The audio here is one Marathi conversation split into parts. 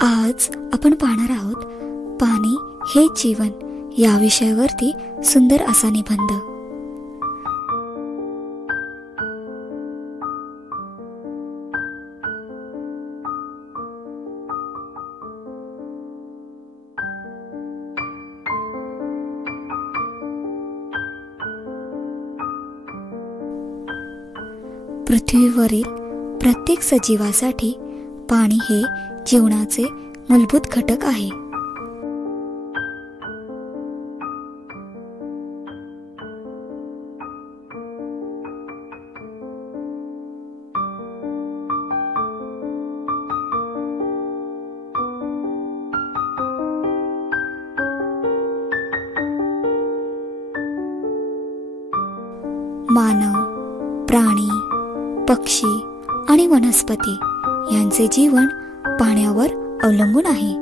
आज आपण पाहणार आहोत पाणी हे जीवन या विषयावरती सुंदर असा निबंध. पृथ्वीवरील प्रत्येक सजीवासाठी पाणी हे जीवनाचे मूलभूत घटक आहे. मानव, प्राणी, पक्षी आणि वनस्पती यांचे जीवन पाण्यावर अवलंबून आहे.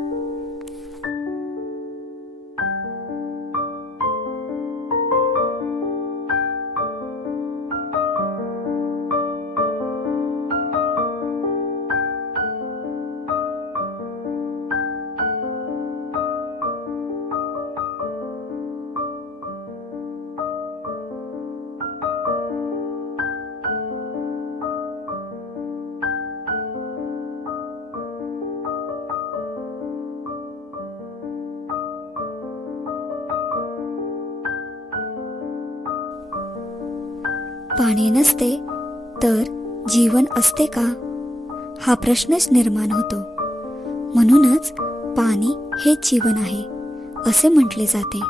पाणी नसते तर जीवन असते का, हा प्रश्नच निर्माण होतो. म्हणूनच पाणी हे जीवन आहे असे म्हटले जाते.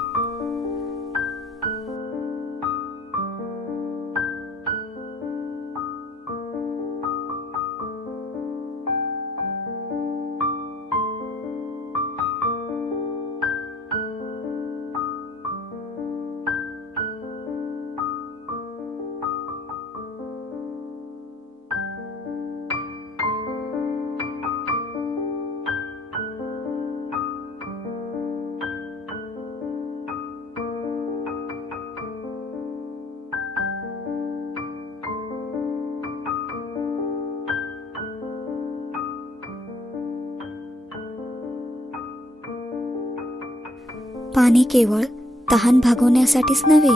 पाणी केवळ तहान भागवण्यासाठीच नव्हे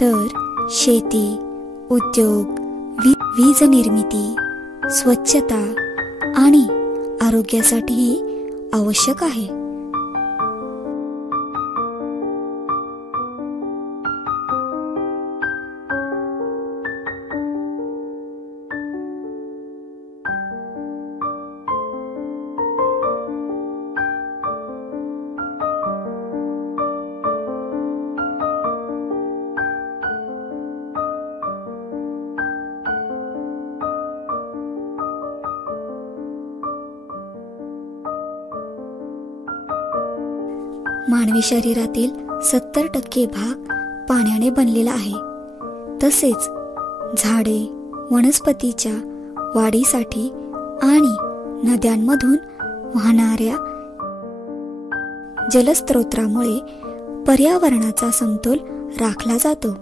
तर शेती, उद्योग, वीज निर्मिती, स्वच्छता आणि आरोग्यासाठीही आवश्यक आहे. मानवी शरीरातील 70% भाग पाण्याने बनलेला आहे. तसेच झाडे, वनस्पतीच्या वाढीसाठी आणि नद्यांमधून वाहणाऱ्या जलस्रोतांमुळे पर्यावरणाचा समतोल राखला जातो.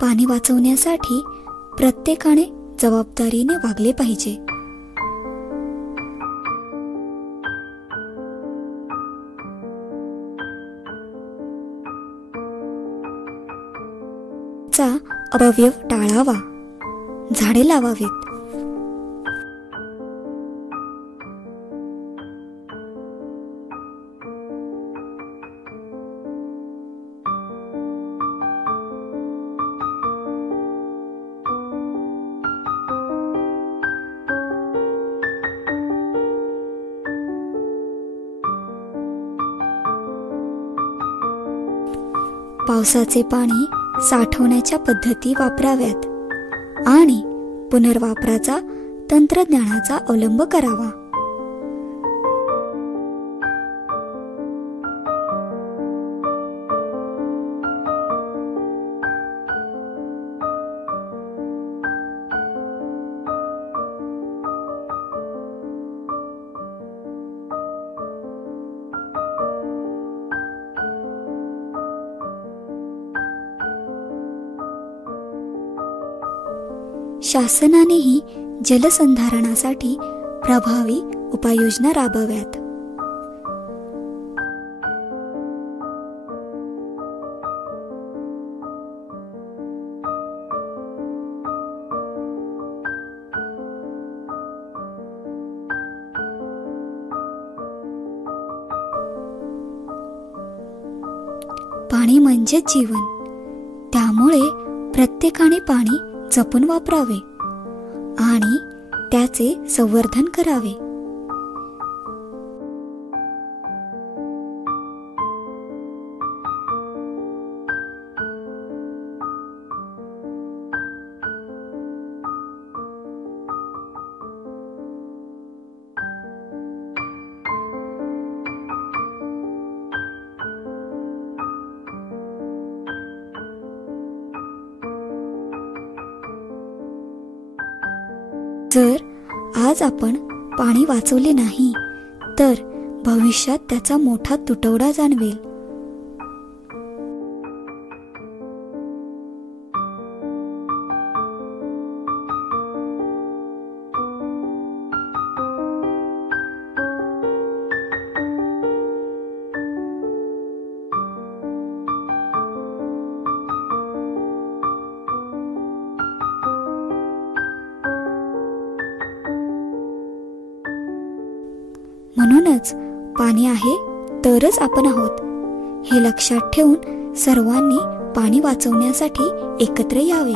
पाणी वाचवण्यासाठी प्रत्येकाने जबाबदारीने वागले पाहिजे. चा अपव्यय टाळावा, झाडे लावावीत. पावसाचे पाणी साठवण्याच्या पद्धती वापराव्यात आणि पुनर्वापराचा तंत्रज्ञानाचा अवलंब करावा. शासनानेही जलसंधारणासाठी प्रभावी उपाययोजना राबव्यात. पाणी म्हणजेच जीवन, त्यामुळे प्रत्येकाने पाणी जपून वापरावे आणि त्याचे संवर्धन करावे. जर आज आपण पाणी वाचवले नाही तर भविष्यात त्याचा मोठा तुटवडा जाणवेल. म्हणूनच पाणी आहे तरच आपण आहोत हे लक्षात ठेवून सर्वांनी पाणी वाचवण्यासाठी एकत्र यावे.